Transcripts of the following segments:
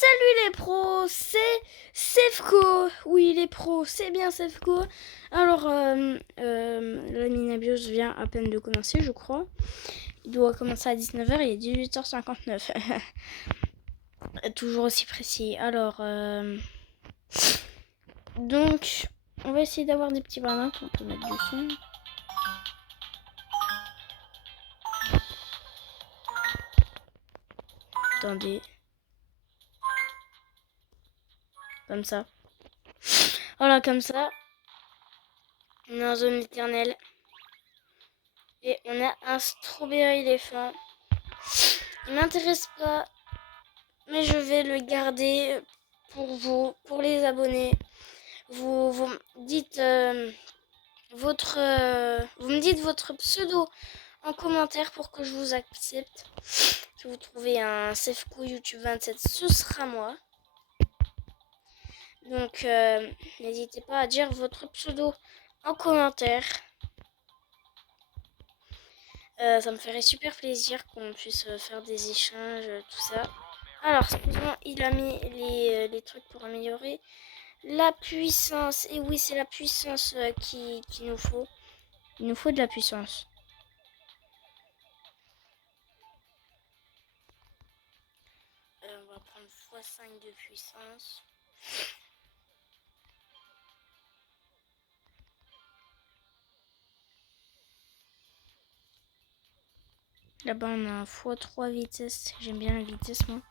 Salut les pros, c'est Sefco. Oui, les pros, c'est bien Sefco. Alors, la Minabios vient à peine de commencer, je crois. Il doit commencer à 19h, il est 18h59. Toujours aussi précis. Alors, donc, on va essayer d'avoir des petits paramètres. On peut mettre du son. Attendez. Comme ça. Voilà, comme ça. On est en zone éternelle. Et on a un strawberry éléphant. Il m'intéresse pas, mais je vais le garder pour vous, pour les abonnés. Vous me dites vous me dites votre pseudo en commentaire pour que je vous accepte. Si vous trouvez un Sefco YouTube 27, ce sera moi. Donc n'hésitez pas à dire votre pseudo en commentaire. Ça me ferait super plaisir qu'on puisse faire des échanges, tout ça. Alors, excusez-moi, il a mis les trucs pour améliorer la puissance. Et oui, c'est la puissance qu'il nous faut. Il nous faut de la puissance. On va prendre x5 de puissance. Là-bas, on a un x3 vitesse. J'aime bien la vitesse, moi.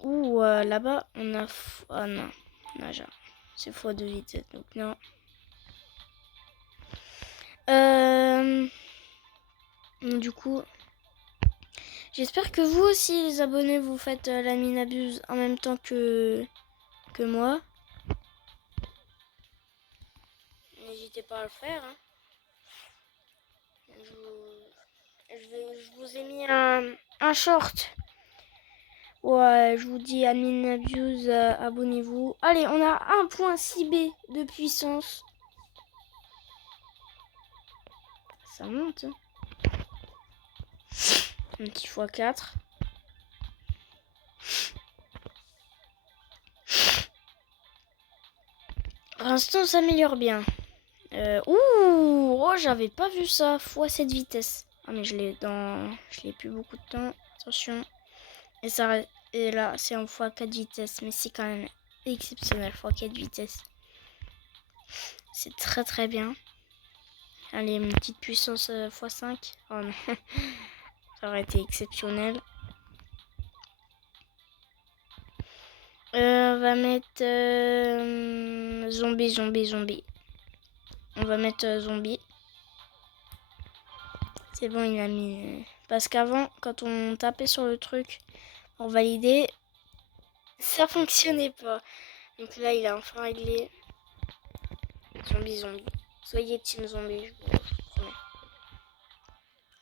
Ou là-bas, on a... Ah non, non, c'est x2 vitesse, donc non. Du coup, j'espère que vous aussi, les abonnés, vous faites la Minabuse en même temps que moi. N'hésitez pas à le faire. Hein. Je vous ai mis un short. Ouais, je vous dis à Minabuse, abonnez-vous. Allez, on a 1.6 B de puissance. Ça monte. Hein. Un petit x4. Pour l'instant, on s'améliore bien. Oh, j'avais pas vu ça. x7 vitesse. Ah, mais je l'ai plus beaucoup de temps. Attention. Et là, c'est en x4 vitesse. Mais c'est quand même exceptionnel. x4 vitesse. C'est très très bien. Allez, une petite puissance x5. Oh non. Ça aurait été exceptionnel. On va mettre zombie. On va mettre zombie. C'est bon, il a mis... Parce qu'avant, quand on tapait sur le truc pour valider, ça fonctionnait pas. Donc là, il a enfin réglé. Zombie. Soyez team zombie, je vous promets.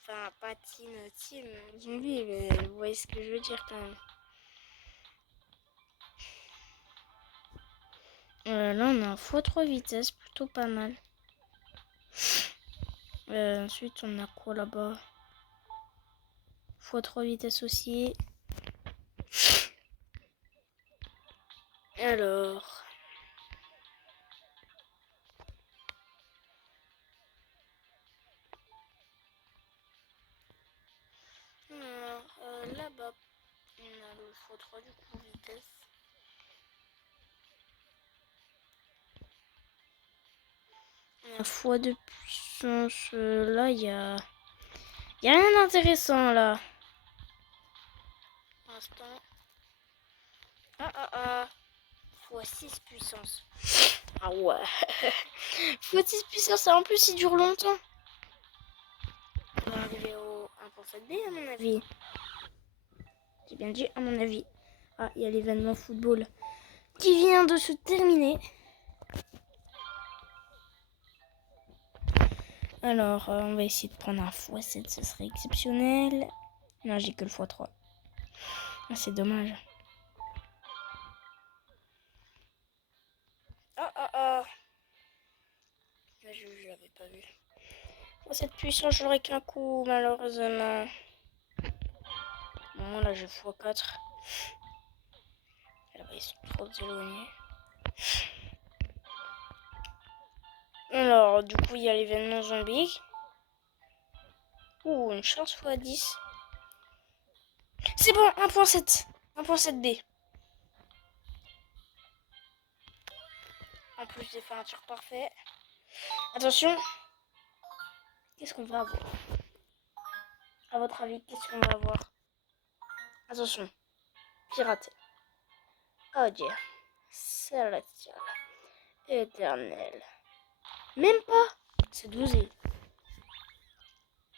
Enfin, pas team zombie, mais vous voyez ce que je veux dire quand même. Là, on a un x3 vitesse, plutôt pas mal. Ensuite, on a quoi là-bas? x3 vitesse aussi. Alors... là-bas, on a le x3 du coup vitesse. Un x de puissance. Là, il y a rien d'intéressant là. Pour l'instant. x6 puissance. Ah ouais. x6 puissance, en plus, il dure longtemps. On va arriver au 1.7 B à mon avis. J'ai bien dit à mon avis. Ah, il y a l'événement football qui vient de se terminer. Alors, on va essayer de prendre un x7, ce serait exceptionnel. Non, j'ai que le x3. Ah, c'est dommage. Je l'avais pas vu. Cette puissance, j'aurais qu'un coup, malheureusement. Normalement, là, j'ai x4. Là-bas, ils sont trop éloignés. Alors, du coup, il y a l'événement zombie. Ouh, une chance x10. C'est bon, 1.7. 1.7B. En plus, j'ai fait un tir parfait. Attention. Qu'est-ce qu'on va avoir? À votre avis, qu'est-ce qu'on va avoir? Attention. Piraté. Oh Dieu. Célestial. Éternel. Même pas. C'est 12.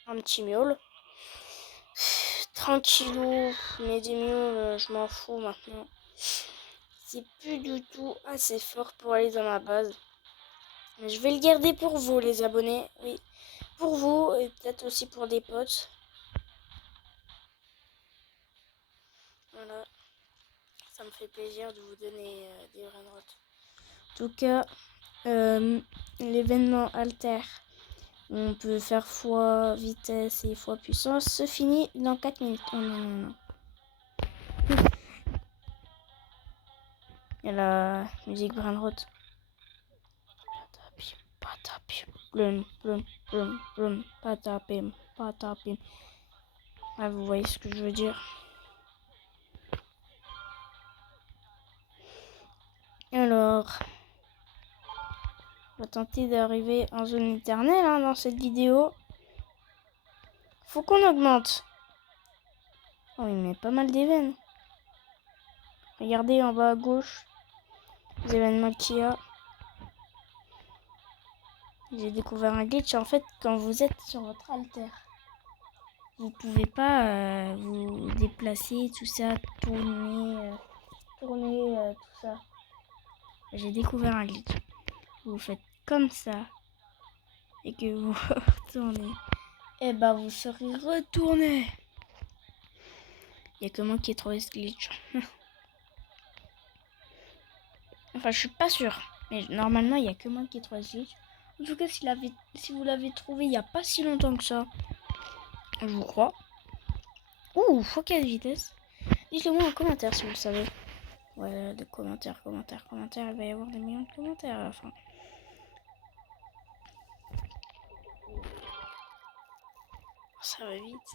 Un petit miaule. Tranquillou. Mais des miaules, je m'en fous maintenant. C'est plus du tout assez fort pour aller dans ma base. Mais je vais le garder pour vous, les abonnés. Oui. Pour vous et peut-être aussi pour des potes. Voilà. Ça me fait plaisir de vous donner des brainrots. En tout cas, l'événement alter, on peut faire fois vitesse et fois puissance, se finit dans 4 minutes. Oh non, non, non. Il y a la musique brainrot. Patapim, patapim, plum, plum, plum, plum, patapim, patapim. Ah, vous voyez ce que je veux dire. Alors, on va tenter d'arriver en zone éternelle dans cette vidéo. Faut qu'on augmente. Oh, il met pas mal d'événements. Regardez en bas à gauche les événements qu'il y a. J'ai découvert un glitch. En fait, quand vous êtes sur votre alter, vous pouvez pas vous déplacer, tout ça, tourner, tout ça. J'ai découvert un glitch. Vous faites comme ça et que vous retournez. Et bah vous serez retourné. Il y a que moi qui ai trouvé ce glitch. Enfin, je suis pas sûre. Mais normalement, il y a que moi qui ai trouvé ce glitch. En tout cas, si vous l'avez trouvé il n'y a pas si longtemps que ça, je vous crois. Ouh, x4 vitesse. Dites-le moi en commentaire si vous le savez. Ouais, de commentaires. Il va y avoir des millions de commentaires à la fin. Ça va vite.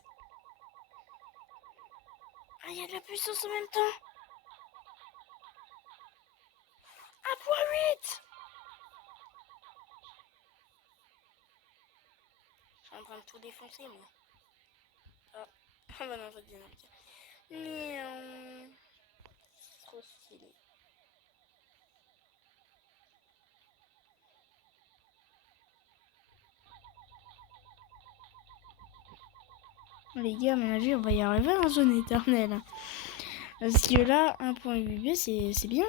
Ah, il y a de la puissance en même temps. 1.8. Je suis en train de tout défoncer, moi. Ah, bah non, je dis non. Mais c'est trop stylé. Les gars, à mon avis, on va y arriver en zone éternelle. Parce que là, 1.8B, c'est bien.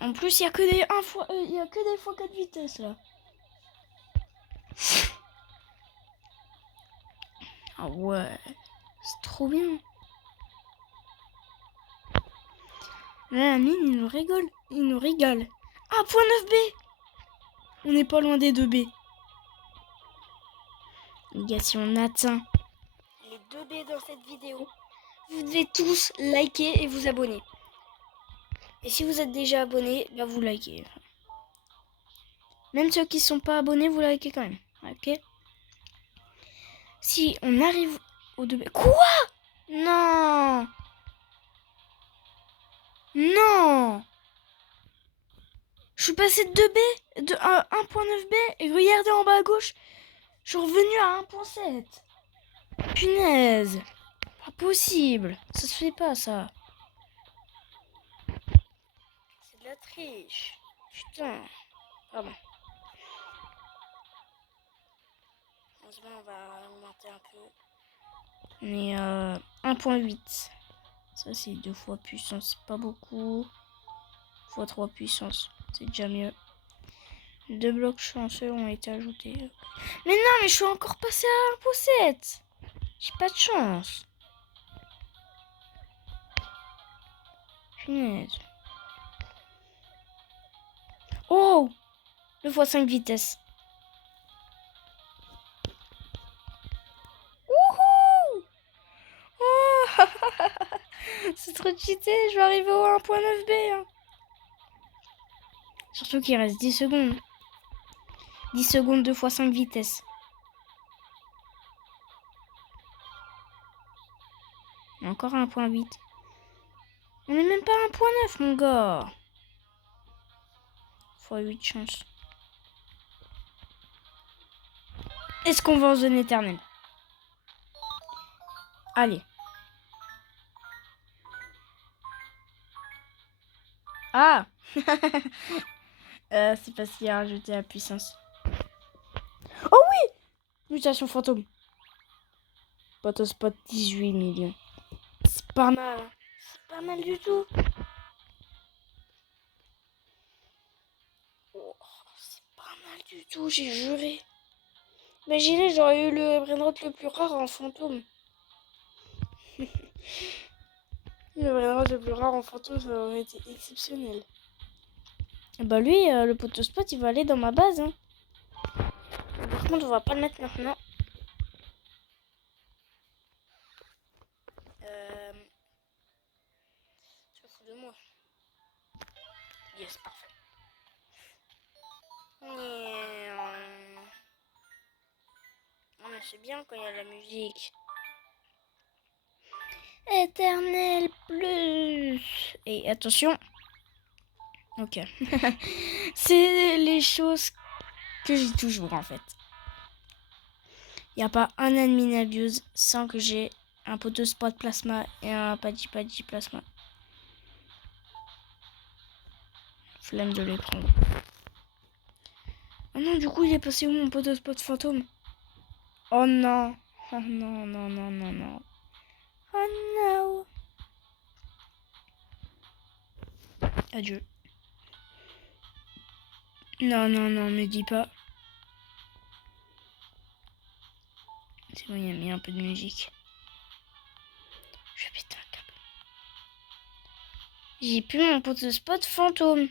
En plus, il y a que des x4 vitesses là. Ah ouais, c'est trop bien. Là, la mine, il nous rigole. Il nous régale. Ah, .9B. On n'est pas loin des 2B. Les gars, si on atteint les 2B dans cette vidéo, vous devez tous liker et vous abonner. Et si vous êtes déjà abonné, bah vous likez. Même ceux qui ne sont pas abonnés, vous likez quand même. Ok? Si on arrive au 2B... Quoi? Non! Non! Je suis passé de 2B, de 1.9B, et regardez en bas à gauche, je suis revenu à 1.7. Punaise! Pas possible! Ça se fait pas, ça. C'est de la triche. Putain. Pardon. Heureusement, on va augmenter un peu. Mais 1.8. Ça, c'est 2 fois puissance. C'est pas beaucoup. Fois 3 puissance. C'est déjà mieux. 2 blocs chanceux ont été ajoutés. Mais non, mais je suis encore passé à 1.7. J'ai pas de chance. Punaise. Oh! Le x5 vitesse. Wouhou! Oh! C'est trop cheaté, je vais arriver au 1.9B. Hein. Surtout qu'il reste 10 secondes. 10 secondes 2 fois 5 vitesses. Encore 1.8. On est même pas à 1.9 mon gars. Fois 8 chances. Est-ce qu'on va en zone éternelle? Allez. Ah c'est parce qu'il a rajouté la puissance. Oh oui! Mutation fantôme. Potospot 18 millions. C'est pas mal. C'est pas mal du tout. Oh, c'est pas mal du tout, j'ai juré. Imaginez, j'aurais eu le brainrot le plus rare en fantôme. Le brainrot le plus rare en fantôme, ça aurait été exceptionnel. Et bah lui, le potospot, il va aller dans ma base. Hein. Par contre, on va pas le mettre maintenant. Tu te fous de moi. Yes, parfait. Non mais c'est bien quand il y a la musique. Éternel plus. Et attention. Ok. C'est les choses que j'ai toujours en fait. Il n'y a pas un admin abuse sans que j'ai un potospot plasma et un padi plasma. Flemme de les prendre. Oh non, du coup, il est passé où mon potospot fantôme? Oh non. Oh non, non, non, non, non. Oh non. Adieu. Non, non, non, me dis pas. C'est bon, il a mis un peu de musique. Je vais péter un câble. J'ai plus mon potospot fantôme.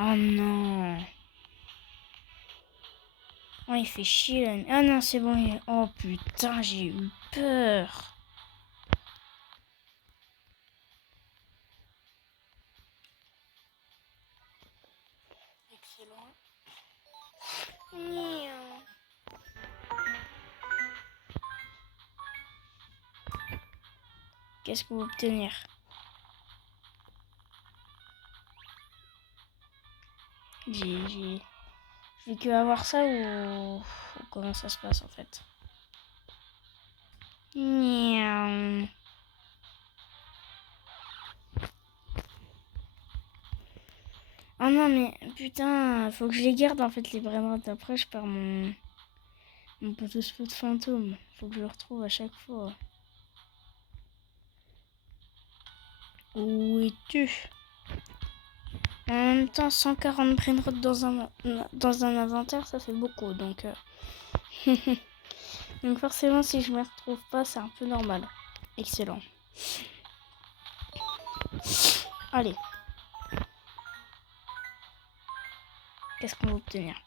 Oh non. Oh, il fait chier là. Ah non, c'est bon. Oh putain, j'ai eu peur. Excellent. Qu'est-ce que vous obtenir? Je vais que avoir ça ou comment ça se passe en fait? Miaou. Oh non mais putain, faut que je les garde en fait les brainrots. Après je perds mon potospot fantôme. Faut que je le retrouve à chaque fois. Où es-tu? En même temps 140 brainrots dans un inventaire ça fait beaucoup donc donc forcément si je me retrouve pas c'est un peu normal. Excellent. Allez. Qu'est-ce qu'on va obtenir?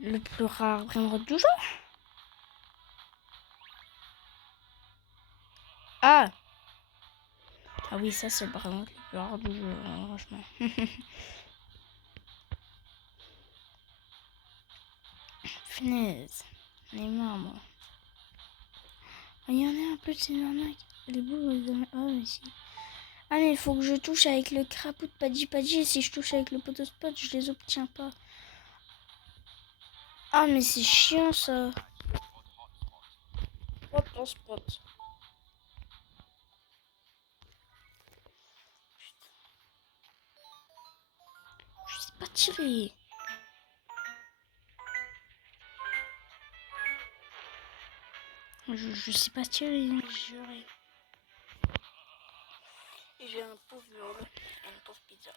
Le plus rare brainrot du jeu? Ah! Ah oui, ça c'est le brainrot le plus rare du jeu, franchement. Finesse. Les marbre. Ah, il y en a un peu de ces arnaques. Les boules, ah ici. Ah mais il faut que je touche avec le crapaud de Padi. Et si je touche avec le potospot, je les obtiens pas. Ah mais c'est chiant ça. Potospot. Je sais pas tirer. Je sais pas tirer, juré. Et j'ai un pauvre hurle et une pauvre pizza.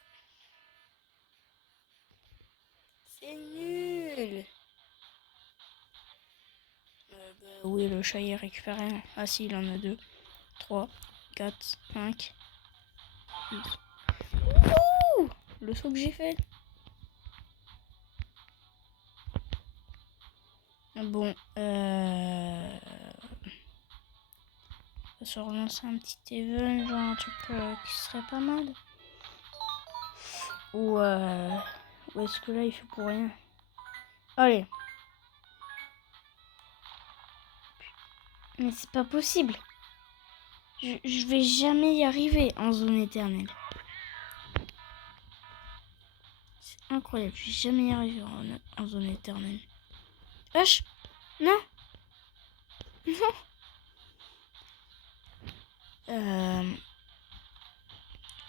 C'est nul. Bah, oui, le chat est récupéré. Ah si, il en a 2, 3, 4, 5, 6. Ouh, le saut que j'ai fait. Bon, on va se relancer un petit event, genre un truc qui serait pas mal. Ou est-ce que là il fait pour rien? Allez. Mais c'est pas possible. Je vais jamais y arriver en zone éternelle. C'est incroyable, je vais jamais y arriver en zone éternelle. Wesh! Non! Non! On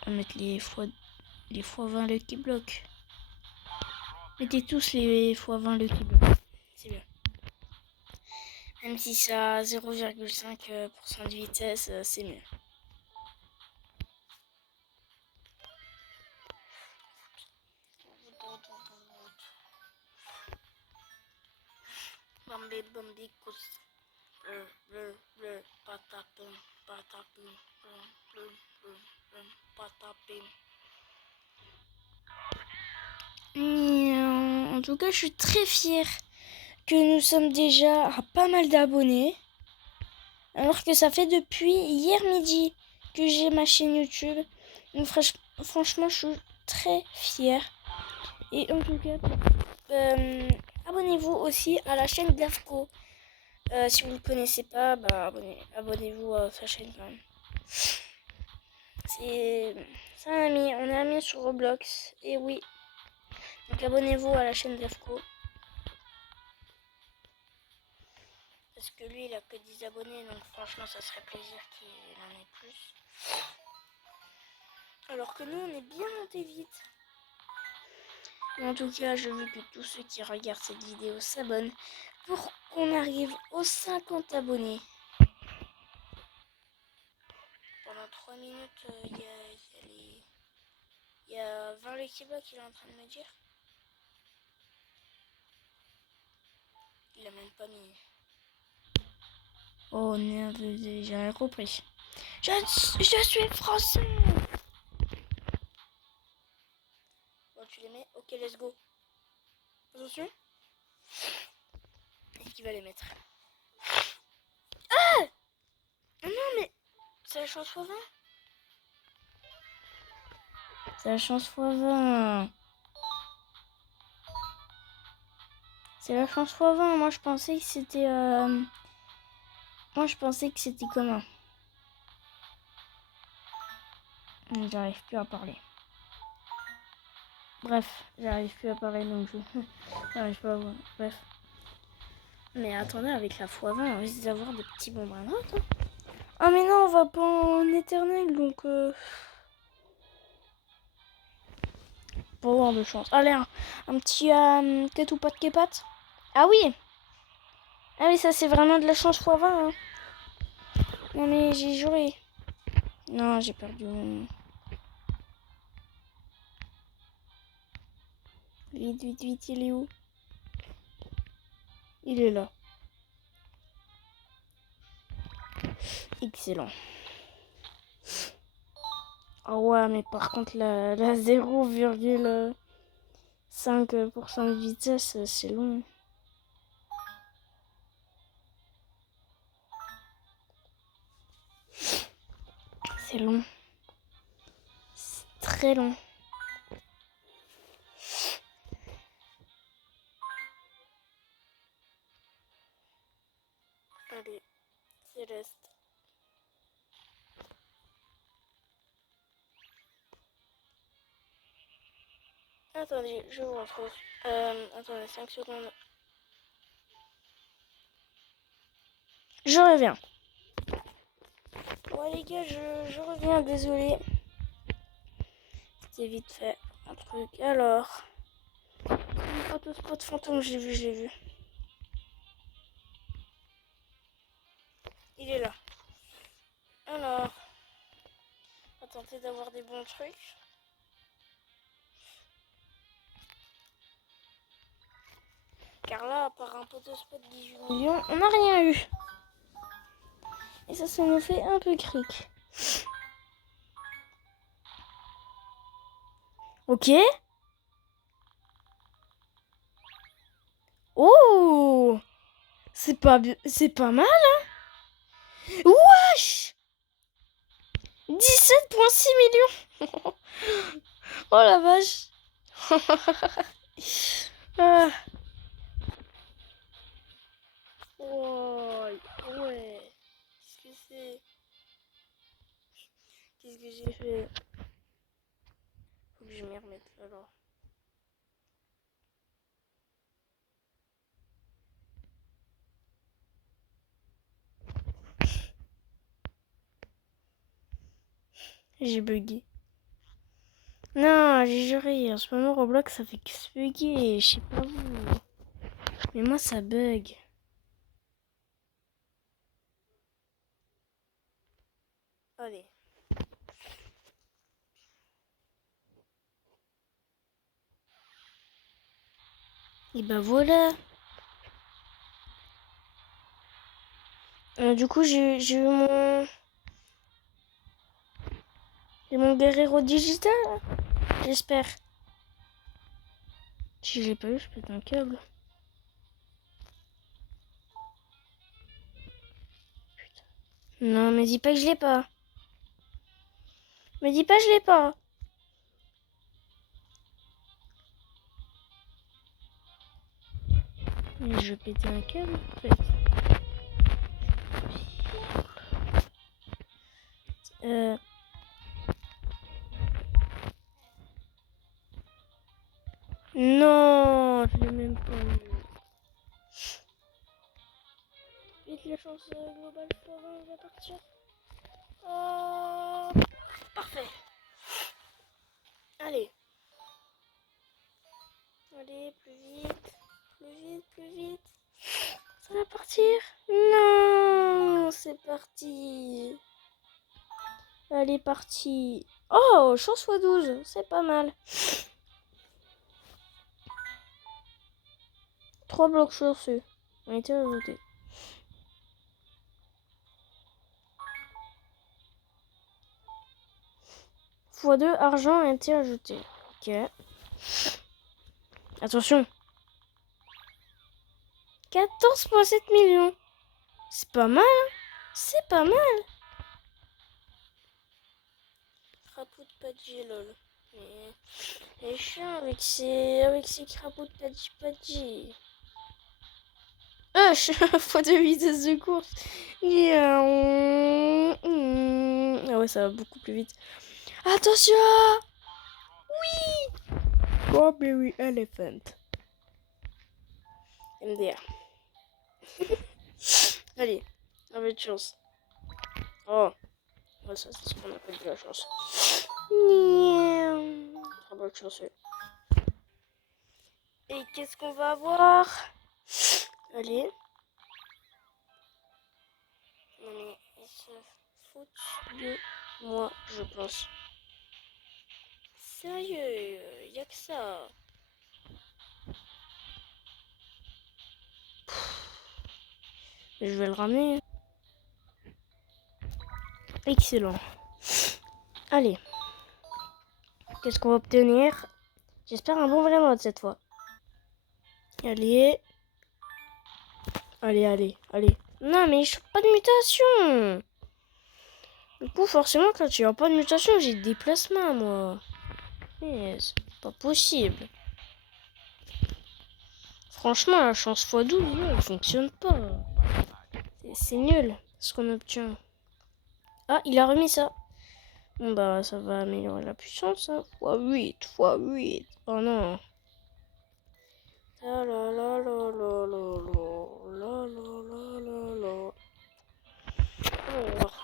va mettre les fois 20 Lucky Block. Mettez tous les fois 20 Lucky Block. C'est bien. Même si ça a 0,5% de vitesse, c'est mieux. Bambi, bambi, cous. Bleu, bleu, bleu, patapim, patapim, bleu, bleu, bleu, bleu, patapim. En tout cas, je suis très fière que nous sommes déjà à pas mal d'abonnés. Alors que ça fait depuis hier midi que j'ai ma chaîne YouTube. Donc franchement, je suis très fière. Et en tout cas, abonnez-vous aussi à la chaîne d'Avco. Si vous ne le connaissez pas, bah, abonnez-vous à sa chaîne quand même. C'est un ami, on est amis sur Roblox. Et oui. Donc abonnez-vous à la chaîne d'Avco. Parce que lui, il a que 10 abonnés, donc franchement, ça serait plaisir qu'il en ait plus. Alors que nous, on est bien monté vite. En tout cas, je veux que tous ceux qui regardent cette vidéo s'abonnent pour qu'on arrive aux 50 abonnés. Pendant 3 minutes, il y a 20 Lucky Block qu'il est en train de me dire. Il a même pas mis. Oh merde, j'ai rien compris. Je suis français. Bon, tu les mets. Ok, let's go. Attention. Est-ce qu'il va les mettre? Ah! Non, mais c'est la chance x 20. C'est la chance x 20. C'est la chance x 20. Moi, je pensais que c'était... Moi, je pensais que c'était commun. J'arrive plus à parler. Bref, j'arrive plus à parler, donc j'arrive pas à voir. Bref. Mais attendez, avec la x 20, on risque d'avoir des petits bonbons à droite. Ah mais non, on va pas en éternel, donc... Pas avoir de chance. Allez, un petit tête ou pas de képat. Ah oui! Ah oui, ça c'est vraiment de la chance x 20. Hein. Non mais j'ai joué. Non, j'ai perdu. Vite, vite, vite, il est où? Il est là. Excellent. Ah ouais, mais par contre, la 0,5% de vitesse, c'est long. C'est long. C'est très long. Allez, Céleste. Attendez, je vous retrouve. Attendez, 5 secondes. Je reviens. Ouais les gars, je reviens, désolé. C'était vite fait un truc. Alors, spot fantôme, j'ai vu. Il est là. Alors, on va tenter d'avoir des bons trucs. Car là, à part un potospot 18 millions, on n'a rien eu. Et ça nous fait un peu cric. Ok. Oh! C'est pas mal, hein? Wesh! 17,6 millions. Oh la vache. Ah. Oh, ouais. Qu'est-ce que c'est? Qu'est-ce que j'ai fait? Faut que je m'y remette alors. J'ai bugué. Non, j'ai juré. En ce moment, Roblox, ça fait que se bugger. Je sais pas vous. Mais moi, ça bug. Allez. Et ben voilà. Du coup, j'ai eu mon guerrero digital. J'espère. Si je l'ai pas eu, je pète un câble. Putain. Non, mais dis pas que je l'ai pas. Me dis pas que je l'ai pas. Mais je vais péter un câble en fait. Non, je l'ai même pas eu. Vite la chance globale forain va partir. Oh, parfait. Allez. Allez, plus vite. Plus vite, plus vite. Ça va partir. Non, c'est parti. Allez, parti. Oh, chance x12, c'est pas mal. 3 blocs chausseux ont été ajoutés. x2 argent a été ajouté. Ok. Attention. 14,7 millions. C'est pas mal. Hein, c'est pas mal. Crapaud de Padji, lol. Mais elle est chiant avec ses crapauds de Padji. Fois de vitesse de course. Ah ouais, ça va beaucoup plus vite. Attention! Oui! Strawberry Elephant. MDR. Allez, un peu de chance. Oh, ouais, ça c'est ce qu'on appelle de la chance. Très bonne chance. Et qu'est-ce qu'on va avoir? Allez. Non mais ils se foutent de moi, je pense. Sérieux, y a que ça. Je vais le ramener. Excellent. Allez. Qu'est-ce qu'on va obtenir? J'espère un bon vrai mode cette fois. Allez. Allez. Non mais je n'ai pas de mutation. Du coup forcément quand tu n'as pas de mutation j'ai des déplacements moi. C'est pas possible. Franchement la chance x12 elle fonctionne pas. C'est nul ce qu'on obtient. Ah il a remis ça. Bon bah ça va améliorer la puissance. Hein. x8. Oh non. Ah là là là là là là là là là là. Alors.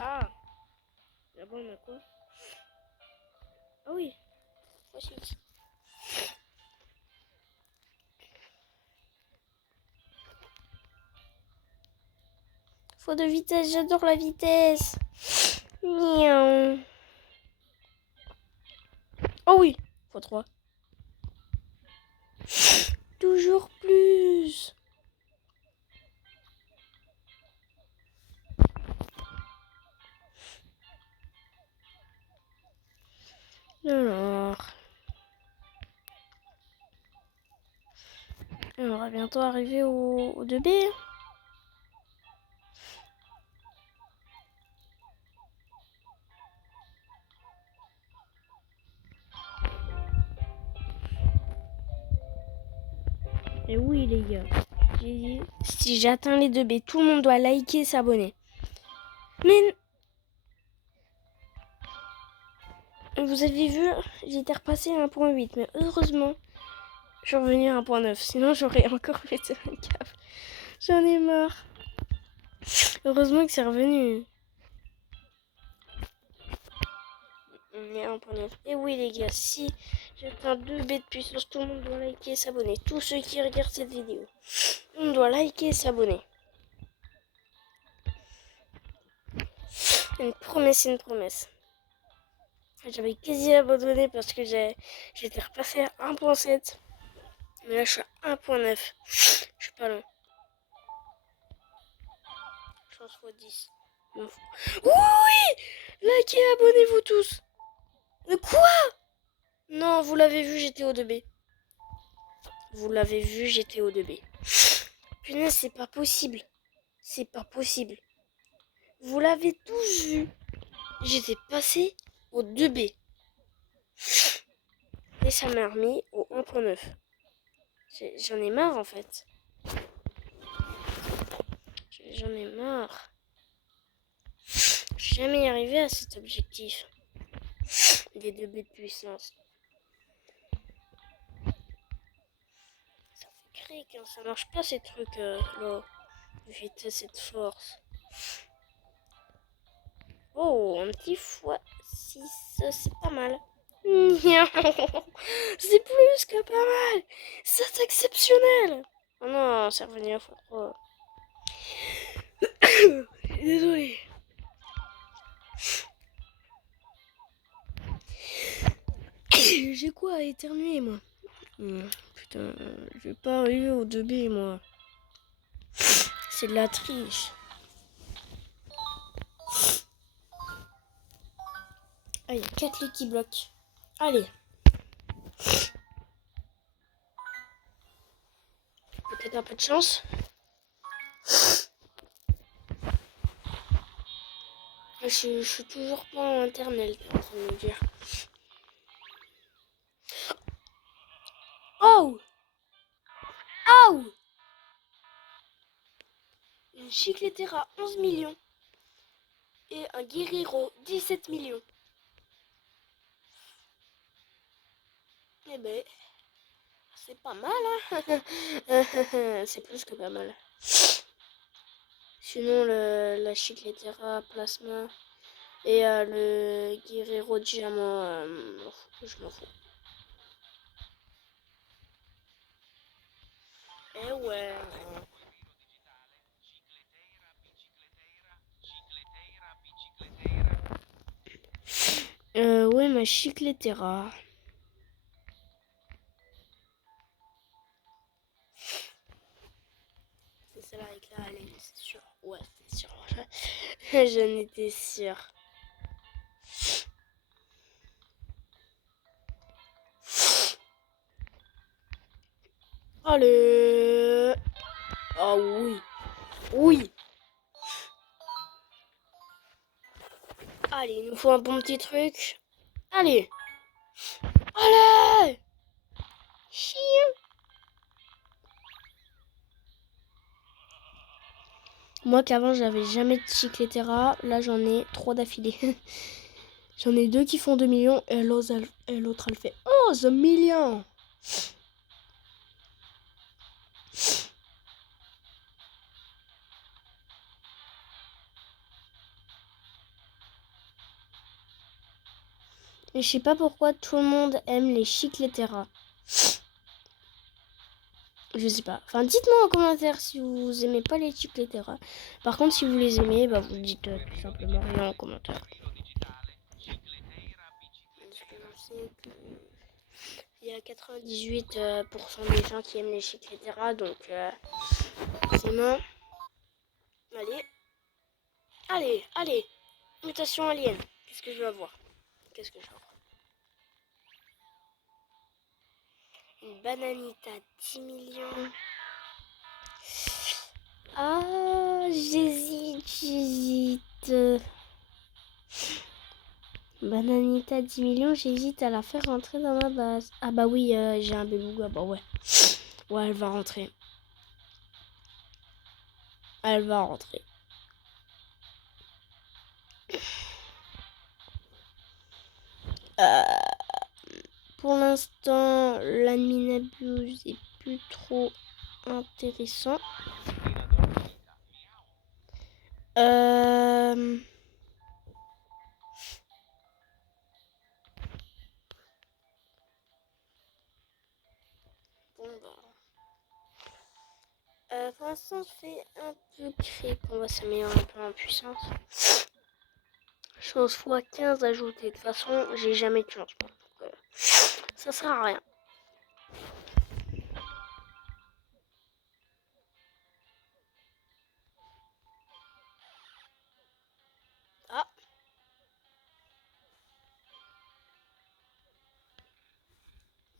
Ah, là-bas on a quoi? Ah oui, voici. Faut de vitesse, j'adore la vitesse. Miaou. Oh oui, x3. Toujours plus. va bientôt arriver au 2B. Et oui les gars, j'ai dit, si j'atteins les 2B, tout le monde doit liker et s'abonner. Mais vous avez vu, j'étais repassé à 1.8, mais heureusement, je suis revenu à 1.9, sinon j'aurais encore fait un câble. J'en ai marre. Heureusement que c'est revenu. On est à 1.9. Et oui les gars, si j'atteins 2B de puissance, tout le monde doit liker et s'abonner. Tous ceux qui regardent cette vidéo, on doit liker et s'abonner. Une promesse, une promesse. J'avais quasi abandonné parce que j'étais repassé à 1.7. Mais là, je suis à 1.9. Je suis pas loin. Chance fois 10. Oui! Likez, abonnez-vous tous. Mais quoi? Non, vous l'avez vu, j'étais au 2B. Vous l'avez vu, j'étais au 2B. Punaise, c'est pas possible. C'est pas possible. Vous l'avez tous vu. J'étais passé au 2B. Et ça m'a remis au 1.9. J'en ai marre en fait. J'en ai marre. Je suis jamais arrivé à cet objectif des 2B de puissance. Ça fait cric, hein, ça marche pas ces trucs là. Vitesse et de force. Oh, un petit x6, c'est pas mal. C'est plus que pas mal. C'est exceptionnel. Oh non, c'est revenu à x3. Désolé. J'ai quoi à éternuer, moi? Putain, je vais pas arriver au 2B, moi. C'est de la triche. Ah, il y a 4 lits qui bloquent. Allez. Peut-être un peu de chance. Je suis toujours pas en internet, ça veut dire. Oh! Oh! Une Chicletera 11 millions. Et un Guerrero 17 millions. Eh ben, c'est pas mal, hein. C'est plus que pas mal. Sinon, la Chicletera Plasma et le Guerrero Diamant, je m'en fous. Eh ouais. Ouais, ma Chicletera. C'est celle avec la haleine, c'est sûr. Ouais, c'est sûr. J'en étais sûre. Allez. Ah oui. Oui. Allez, il nous faut un bon petit truc. Allez. Allez. Chien. Moi qu'avant j'avais jamais de Chicletera, là j'en ai 3 d'affilée. J'en ai 2 qui font 2 millions et l'autre elle fait 11 millions. Et je sais pas pourquoi tout le monde aime les Chicletera. Je sais pas. Enfin, dites-moi en commentaire si vous aimez pas les Chicletera. Par contre, si vous les aimez, bah vous dites tout simplement rien en commentaire. Il y a 98% des gens qui aiment les Chicletera, donc forcément. Allez. Allez, allez. Mutation alien. Qu'est-ce que je vais avoir? Qu'est-ce que je vais avoir? Une bananita 10 millions. Bananita 10 millions, j'hésite à la faire rentrer dans ma base. Ah bah oui, j'ai un beluga, bah ouais. Ouais, elle va rentrer. Elle va rentrer. Pour l'instant, l'adminabuse est plus trop intéressant. Bon bah. Pour l'instant, c'est un peu créé qu'on va s'améliorer un peu en puissance. Chose x15 ajoutée. De toute façon, j'ai jamais de changement. Donc, ça sert à rien. Ah.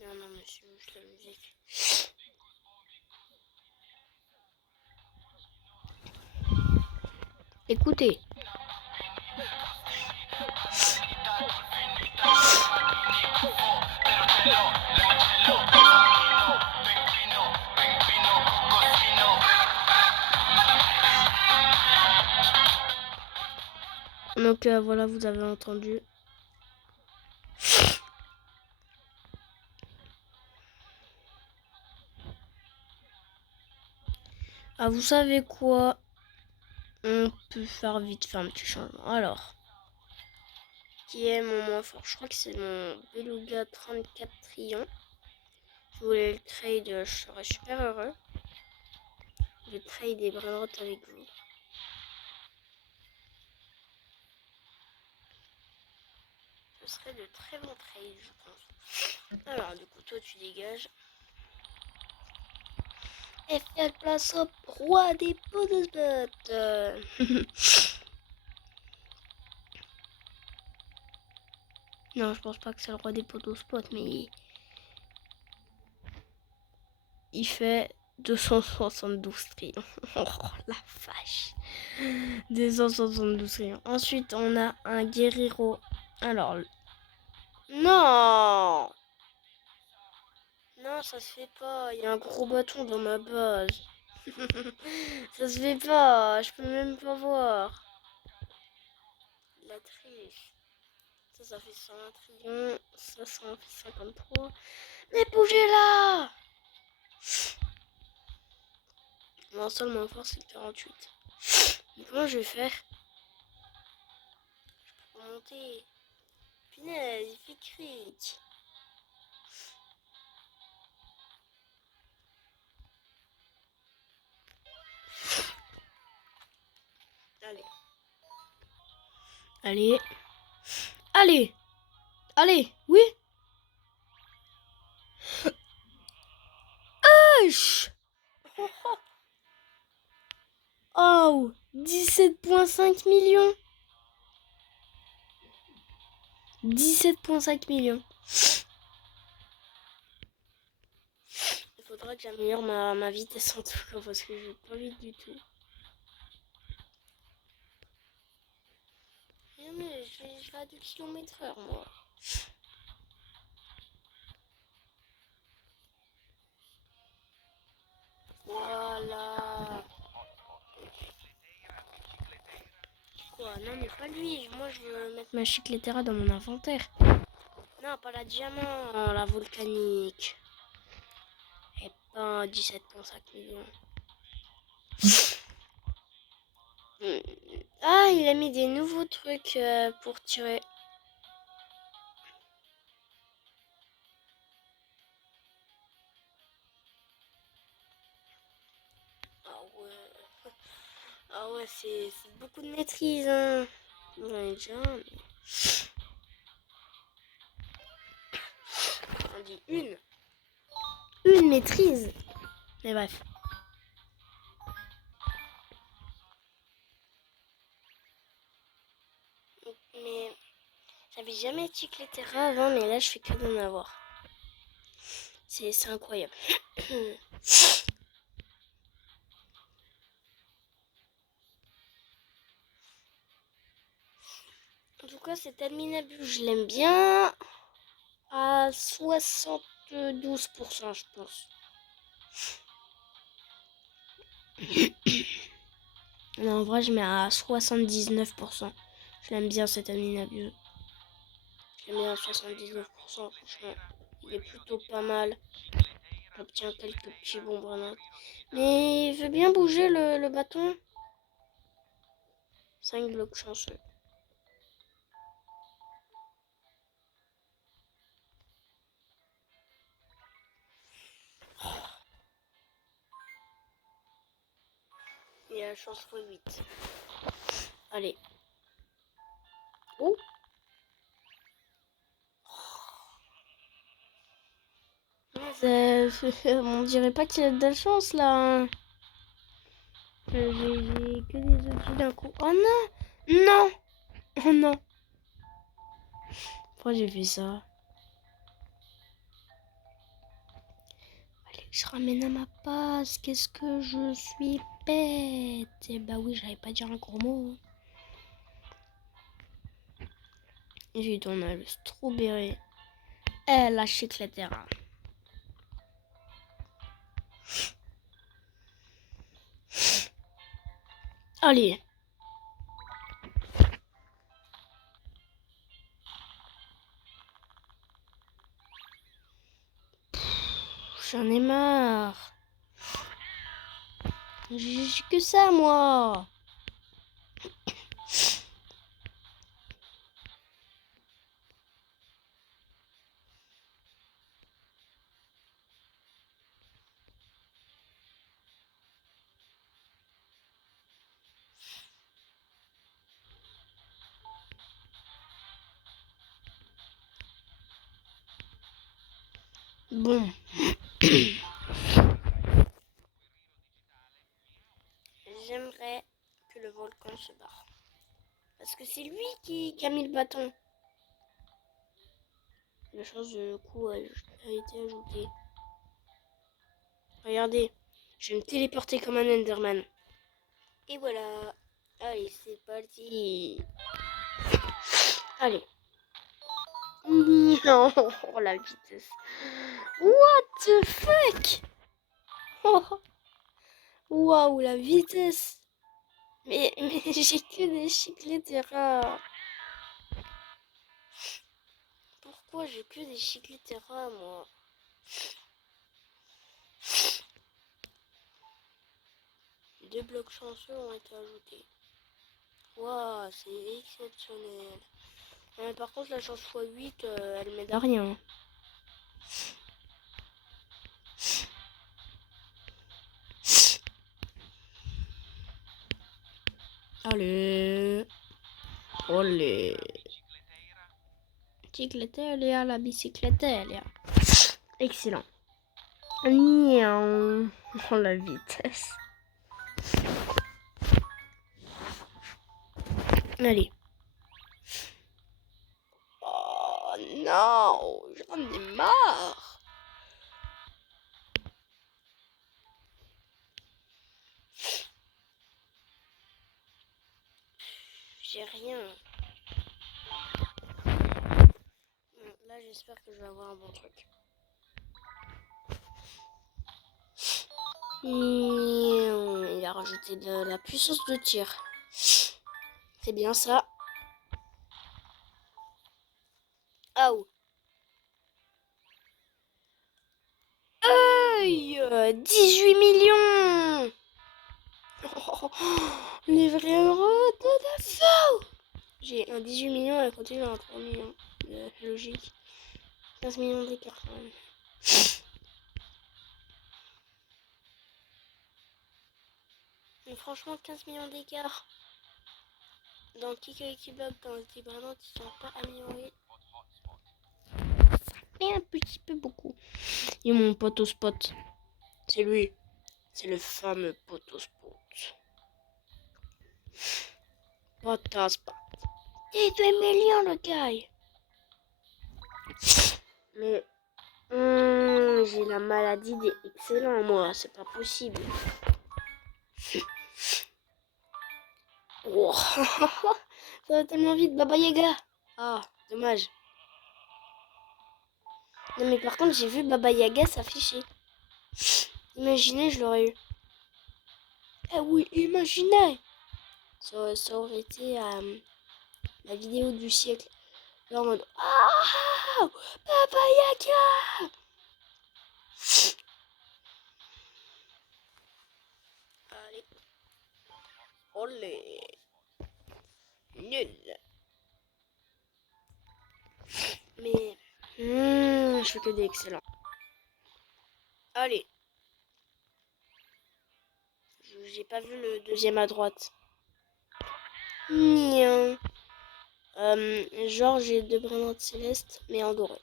Non, non, mais c'est juste la musique. Écoutez. Donc voilà, vous avez entendu. Ah, vous savez quoi? On peut faire vite fait un petit changement. Alors, qui est mon moins fort? Je crois que c'est mon Beluga 34 Trion. Si vous voulez le trade, je serais super heureux. Je vais trade des brainrots avec vous. Ce serait de très bons trades, je pense. Alors, du coup, toi, tu dégages. Et fais place au roi des pots de spot. Non, je pense pas que c'est le roi des pots de spot, mais il fait 272 trillions. Oh la vache. 272 trillions. Ensuite, on a un guerriero. Alors, non. Non, ça se fait pas. Il y a un gros bâton dans ma base. Ça se fait pas. Je peux même pas voir. La triche. Ça fait 101 trillions. Ça en fait 53. Mais bougez là. Mon seul moins fort, c'est 48. Mais comment je vais faire? Je peux monter. Punaise, il fait cric. Allez. Allez. Allez. Allez. Oui. Hush. Oh. 17,5 millions. 17,5 millions. Il faudra que j'améliore ma vitesse en tout cas parce que je vais pas vite du tout. Mais je vais à 2 km/h moi. Voilà. Quoi? Non mais pas lui. Moi je veux mettre ma chicletera dans mon inventaire. Non, pas la diamant, la volcanique. Et pas 17,5 millions. Ah, il a mis des nouveaux trucs pour tirer. Ah ouais. Ah ouais, c'est beaucoup de maîtrise. Hein. Ouais, déjà, mais... On dit une. Une maîtrise. Mais bref. Mais j'avais jamais étiqueté avant, mais là je fais que d'en avoir. C'est incroyable. En tout cas, cet Adminabus, je l'aime bien. À 72%, je pense. Non, en vrai, je mets à 79%. Je l'aime bien, cet Adminabus. Je l'aime bien à 79%, franchement. Il est plutôt pas mal. J'obtiens quelques petits bons grenades. Mais il veut bien bouger le bâton. 5 blocs chanceux. Il a la chance x8. Allez. Oh. On dirait pas qu'il a de la chance là. J'ai que des outils d'un coup. Oh non. Non. Oh non. Pourquoi j'ai fait ça? Allez, je ramène à ma passe. Qu'est-ce que je suis bête. Et bah oui, j'allais pas dire un gros mot. Ensuite, on a le strawberry. Et la chicletera. Allez. J'en ai marre. J'ai que ça, moi. Bon. J'aimerais que le volcan se barre. Parce que c'est lui qui a mis le bâton. La chance de coup a été ajoutée. Regardez, je vais me téléporter comme un Enderman. Et voilà. Allez, c'est parti. Allez. Non, oh, la vitesse. What the fuck? Oh. Waouh, la vitesse. Mais j'ai que des chicleteras. Pourquoi j'ai que des chicleteras, moi? Deux blocs chanceux ont été ajoutés. Waouh, c'est exceptionnel. Mais par contre, la chance x8, elle m'aide à rien. Allez. Allez. Bicyclette, elle est à la bicyclette, elle est. Excellent. Miaou. Oh, la vitesse. Allez. Oh non, j'en ai marre. J'ai rien. Là, j'espère que je vais avoir un bon truc. Il a rajouté de la puissance de tir. C'est bien ça. Aouh. Aïe, 18 millions. Oh, les vrais euros de la faux. J'ai un 18 millions, elle continue à un 3 millions. Logique. 15 millions d'écart quand même. Mais franchement, 15 millions d'écart. Dans Kick avec Block, dans le Tibrano, ils sont pas améliorés. Ça fait un petit peu beaucoup. Et mon pote au spot. C'est lui. C'est le fameux pote au spot. Pote au spot. Et 2 millions le gars. Mais j'ai la maladie des excellents, moi. C'est pas possible. Oh. Ça va tellement vite, Baba Yaga. Ah, dommage. Non mais par contre j'ai vu Baba Yaga s'afficher. Imaginez, je l'aurais eu. Ah oui, imaginez. Ça aurait été la vidéo du siècle. Là en mode ah, Baba Yaga. Allez. Olé. Nul. Mais je fais que des excellents. Allez. J'ai pas vu le deuxième à droite. Mien. Genre j'ai 2 brins célestes mais en doré.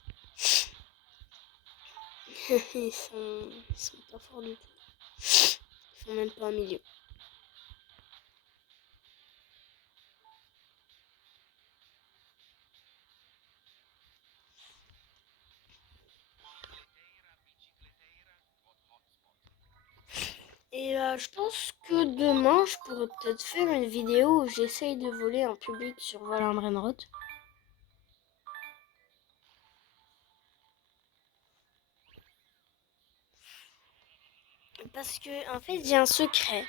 ils sont pas forts du tout. Ils font même pas un milieu. Et je pense que demain, je pourrais peut-être faire une vidéo où j'essaye de voler en public sur Valin Brainrot. Parce que, en fait, j'ai un secret.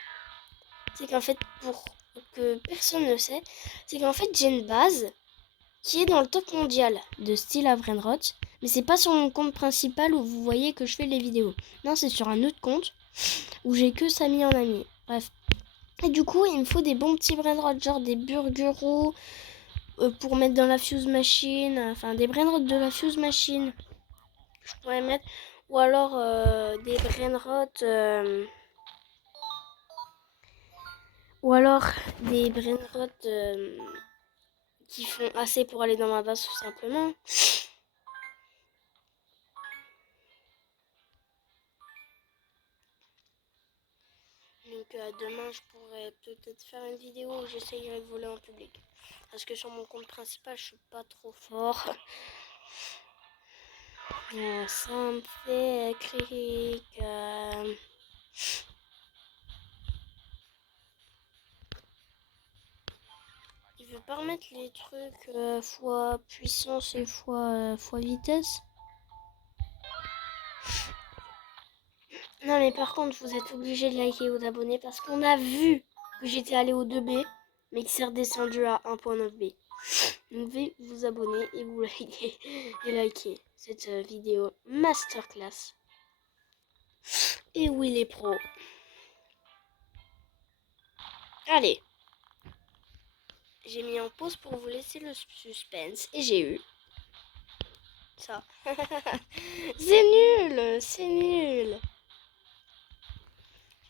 C'est qu'en fait, pour que personne ne sait, c'est qu'en fait, j'ai une base qui est dans le top mondial de style à Brainrot. Mais c'est pas sur mon compte principal où vous voyez que je fais les vidéos. Non, c'est sur un autre compte où j'ai que Samy en ami. Bref. Et du coup, il me faut des bons petits brainrots, genre des burguros pour mettre dans la fuse machine. Enfin, des brainrots de la fuse machine. Je pourrais mettre. Ou alors des brainrots. Ou alors des brainrots qui font assez pour aller dans ma base tout simplement. Donc demain je pourrais peut-être faire une vidéo où j'essayerai de voler en public. Parce que sur mon compte principal je suis pas trop fort. Ça me fait cric. Il veut pas remettre les trucs fois puissance et fois vitesse. Non mais par contre vous êtes obligé de liker ou d'abonner parce qu'on a vu que j'étais allé au 2B mais que c'est redescendu à 1.9B. Donc veuillez vous abonner et vous liker et liker cette vidéo masterclass. Et oui les pros. Allez. J'ai mis en pause pour vous laisser le suspense et j'ai eu ça. C'est nul, c'est nul.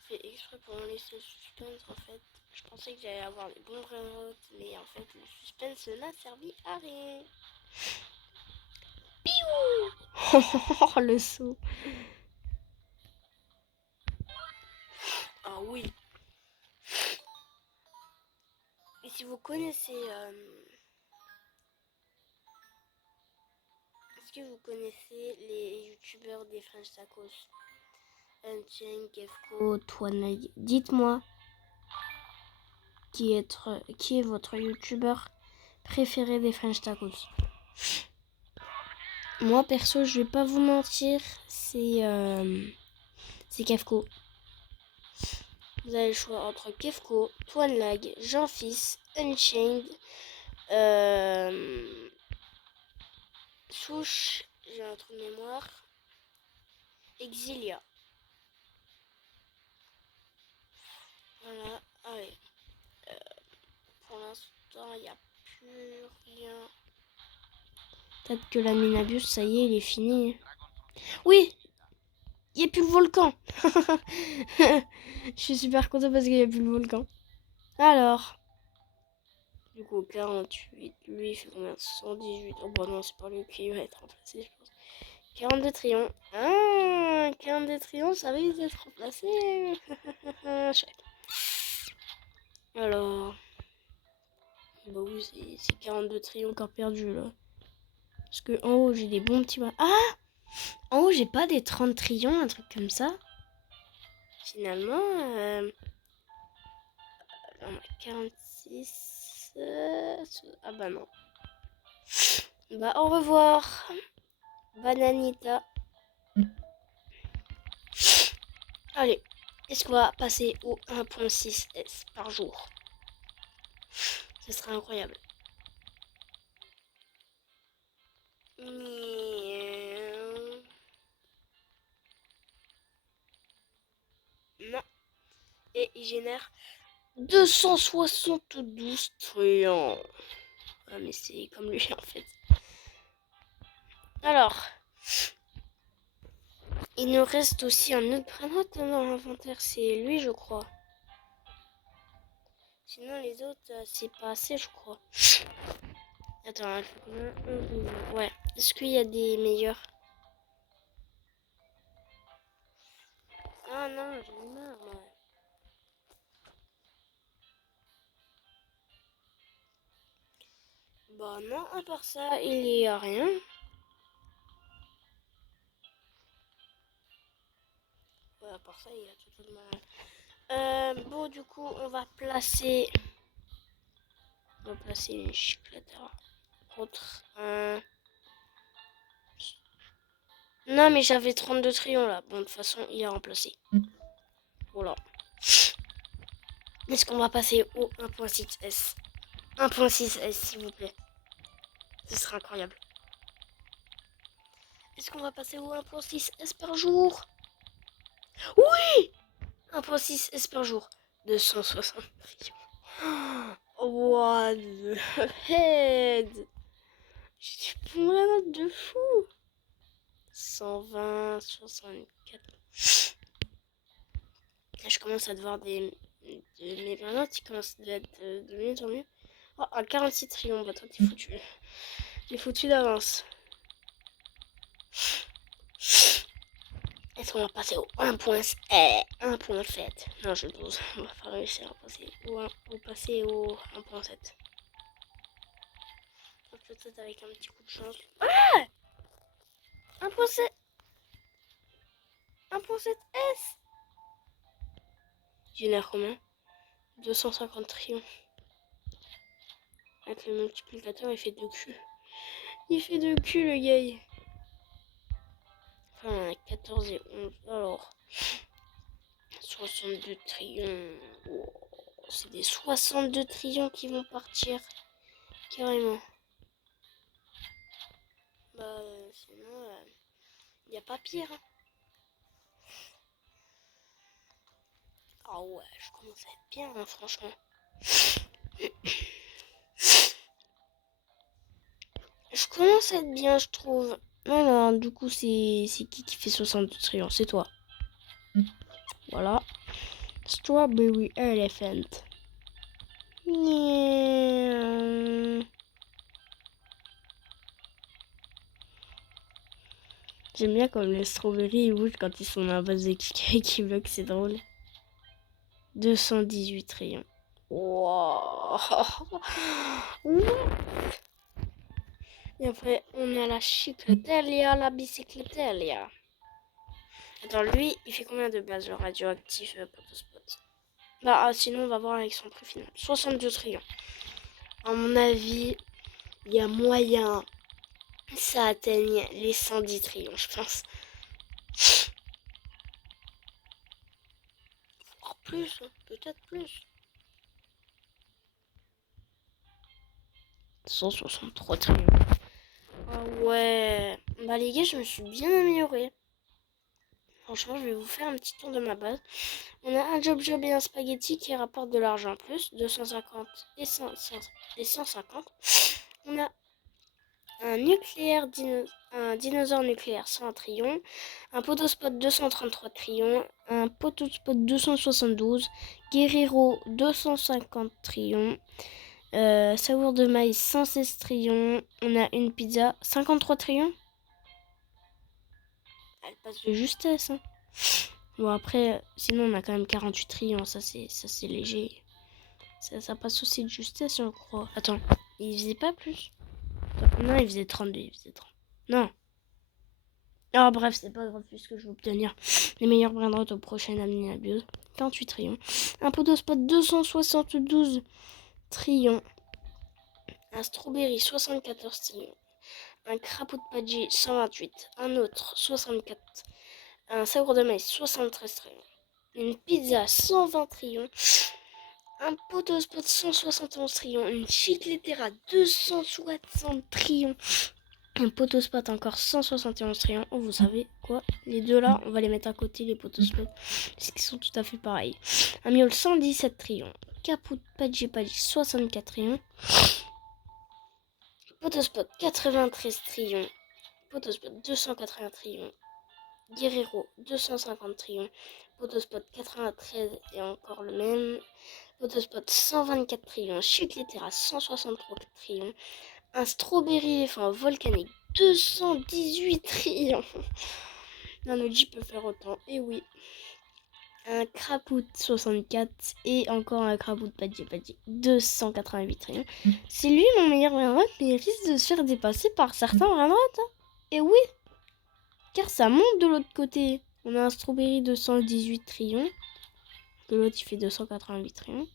J'ai fait exprès pour me laisser le suspense en fait. Je pensais que j'allais avoir les bons brainrots, mais en fait le suspense n'a servi à rien. Piou. Le saut. Ah oui. Et si vous connaissez... est-ce que vous connaissez les youtubeurs des French Tacos? Unchained, Kefko, Twanag. Dites-moi qui est votre youtubeur préféré des French Tacos. Moi perso je vais pas vous mentir, c'est Kefko. Vous avez le choix entre Kefko, Twanlag, Jean-Fils, Unchained, Souche, j'ai un trou de mémoire, Exilia. Voilà, allez. Pour l'instant, il n'y a plus rien. Peut-être que la Minabus, ça y est, il est fini. Oui, il n'y a plus le volcan. Je suis super content parce qu'il n'y a plus le volcan. Alors, du coup, 48, lui, il fait combien? 118. Oh, bon, non, c'est pas lui qui va être remplacé, je pense. 42 trions. Ah, 42 trions, ça risque d'être remplacé. Alors, bah oui, c'est 42 trions encore perdus, là. Parce que en haut, j'ai des bons petits... Ah! En haut, j'ai pas des 30 trions, un truc comme ça. Finalement, on a 46... Ah bah non. Bah, au revoir, Bananita. Allez, est-ce qu'on va passer au 1.6 S par jour? Ce serait incroyable. Non. Et il génère 272 trillions. Ah, mais c'est comme lui en fait. Alors, il nous reste aussi un autre prénote dans l'inventaire, c'est lui je crois. Sinon les autres, c'est pas assez je crois. Attends, il faut combien? Ouais, est-ce qu'il y a des meilleurs? Ah non, j'en ai marre moi. Bah non, à part ça, il y a rien. Ouais, à part ça, il y a totalement rien. Bon, du coup, on va placer une chiclette autre. Non, mais j'avais 32 triomphes là. Bon, de toute façon, il est remplacé. Voilà. Est-ce qu'on va passer au 1.6S? 1.6S, s'il vous plaît. Ce serait incroyable. Est-ce qu'on va passer au 1.6S par jour? Oui! 1.6S par jour. 260 trillions. What the head? J'ai du note de fou. 120, 64. Je commence à devoir mes notes, ils commencent à être de mieux en mieux. Oh, à 46 trillions, bah toi t'es foutu. T'es foutu d'avance. Est-ce qu'on va passer au 1.7? Non, je dose. On va pas réussir à passer au 1.7. Peut-être avec un petit coup de chance. Ah! 1.7 1.7S. Génère combien? 250 trillions. Avec le multiplicateur, il fait 2 Q. Il fait 2 Q, le gars. Enfin, on a 14 et 11. Alors, 62 trillions. Oh, c'est des 62 trillions qui vont partir. Carrément. Bah, sinon, il n'y a pas pire. Hein. Ah ouais, je commence à être bien, hein, franchement. Je commence à être bien, je trouve. Alors, du coup, c'est qui fait 62 trillions? C'est toi. Voilà. Strawberry Elephant. J'aime bien comme les strawberries bougent quand ils sont dans la base de qui bloque, c'est drôle. 218 trillions. Wow. Et après, on a la chicletelia, la bicycletelia. Attends, lui, il fait combien de base le radioactif Potospot? Bah, sinon, on va voir avec son prix final. 62 trillions. À mon avis, il y a moyen ça atteigne les 110 trillions, je pense. Voire plus, hein, peut-être plus. 163 trillions. Ah ouais. Bah les gars, je me suis bien améliorée. Franchement, je vais vous faire un petit tour de ma base. On a un job et un spaghetti qui rapporte de l'argent en plus. 250 et 150. On a un dinosaure nucléaire 100 trillions. Un potospot 233 trillions. Un potospot 272. Guerrero 250 trillions. Savour de maïs 116 trillions. On a une pizza 53 trillions. Elle passe de justesse. Hein. Bon après, sinon on a quand même 48 trillions. Ça c'est léger. Ça passe aussi de justesse, je crois. Attends, il faisait pas plus? Non, il faisait 32. Il faisait 30. Non. Ah bref, c'est pas grave puisque je vais obtenir les meilleurs brainrots au prochain Amina Bios. 48 trillions. Un potospot 272 trillions. un Strawberry 74 trillons, un Crapaud de Pagé 128, un autre 64, un Saour de Maïs 73 trillons, une pizza 120 trillons, un Potos Pot 171 trillons, une Chicletera 260 trillons, un Potospot encore 171 trillons. Oh, vous savez quoi? Les deux là, on va les mettre à côté, les Potospot, parce qu'ils sont tout à fait pareils. Un Miaule 117 trillons, Caput Pagé 64 trillons, Potospot 93 trillons, Potospot 280 trillons, Guerrero 250 trillons, Potospot 93 et encore le même, Potospot 124 trillons, Chicletera 163 trillons, un Strawberry éléphant volcanique 218 trillons. Un OG peut faire autant, et oui. Un Crapaud 64 et encore un Crapaud Pagé 288 trillons. C'est lui mon meilleur brainrot, mais il risque de se faire dépasser par certains brainrots. Hein. Et oui, car ça monte de l'autre côté. On a un Strawberry 218 trillons, que l'autre il fait 288 trillons.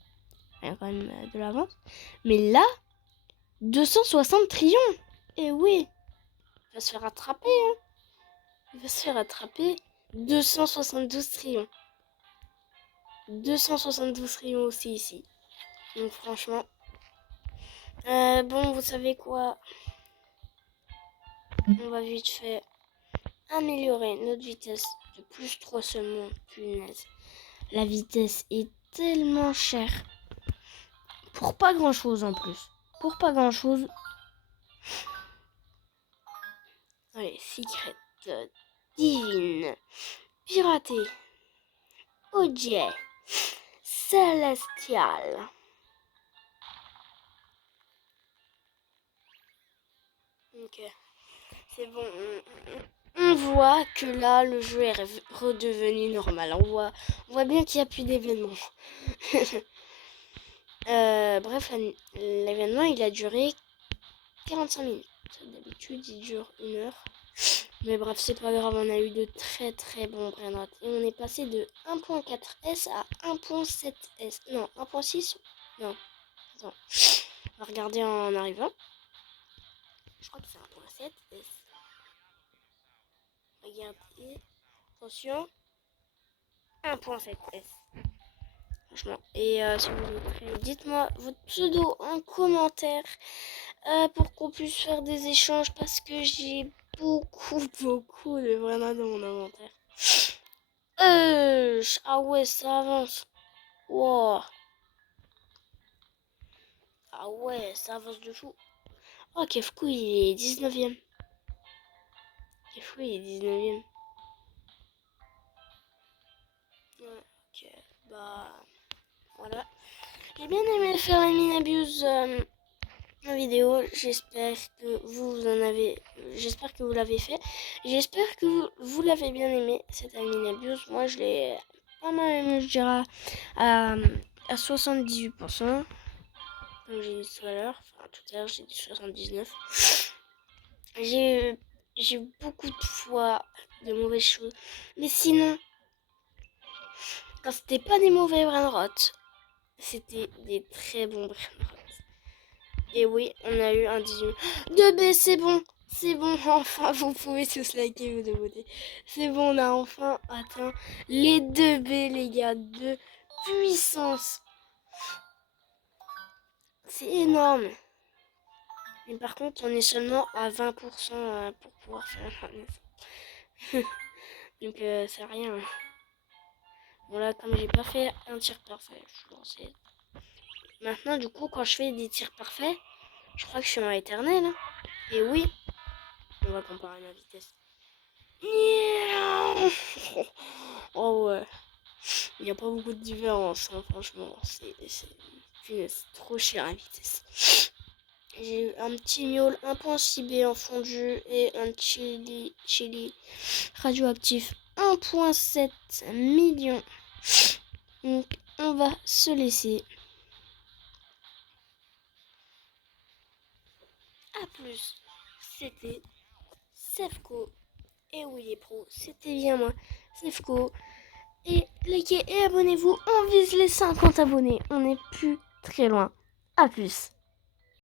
Il y a quand même de l'avance. Mais là, 260 trillons. Et oui, il va se faire attraper. Hein. Il va se faire attraper. 272 trillons. 272 trillons aussi ici. Donc franchement. Bon, vous savez quoi? On va vite fait améliorer notre vitesse de plus 3 seulement. Punaise. La vitesse est tellement chère. Pour pas grand chose en plus. Pour pas grand chose. Allez, secret divine. Piraté. Objet. Célestial. Ok. C'est bon. On voit que là, le jeu est redevenu normal. On voit bien qu'il n'y a plus d'événements. Bref, l'événement, il a duré 45 minutes. D'habitude, il dure 1 heure. Mais bref, c'est pas grave, on a eu de très très bons brainrots. Et on est passé de 1.4S à 1.7S. Non, 1.6. Non, attends. On va regarder en arrivant. Je crois que c'est 1.7S. Regardez. Attention. 1.7S. Franchement. Et si vous voulez, dites-moi votre pseudo en commentaire pour qu'on puisse faire des échanges parce que j'ai beaucoup de brainrots dans mon inventaire. Ah ouais, ça avance. Wow. Ah ouais, ça avance de fou. Oh, Kefkou, il est 19ème. Kefkou, il est 19ème. Ouais, ok. Bah, voilà. J'ai bien aimé faire la mini-abuse vidéo. J'espère que j'espère que vous l'avez fait. J'espère que vous l'avez bien aimé, cette mini-abuse. Moi, je l'ai pas mal aimé, je dirais, à 78%. Comme j'ai dit tout à l'heure. Enfin, tout à l'heure, j'ai dit 79. J'ai eu beaucoup de fois de mauvaises choses. Mais sinon, quand c'était pas des mauvais brainrots, c'était des très bons brainrots. Et oui, on a eu un 18. 2B, c'est bon. C'est bon, enfin, vous pouvez tous liker ou dévoter. C'est bon, on a enfin atteint les 2B, les gars. De puissance. C'est énorme. Mais par contre, on est seulement à 20% pour pouvoir faire un donc c'est rien. Bon là, comme j'ai pas fait un tir parfait, je suis lancé. Maintenant, du coup, quand je fais des tirs parfaits, je crois que je suis en éternel. Hein. Et oui, on va comparer ma vitesse. Oh ouais, il n'y a pas beaucoup de différence, hein, franchement. C'est trop cher la vitesse. J'ai eu un petit miaule 1.6B en fondu et un chili radioactif 1.7 million. Donc on va se laisser. A plus, c'était Sefco. Et oui les pros, c'était bien moi, Sefco. Et likez et abonnez-vous, on vise les 50 abonnés. On n'est plus très loin. A plus.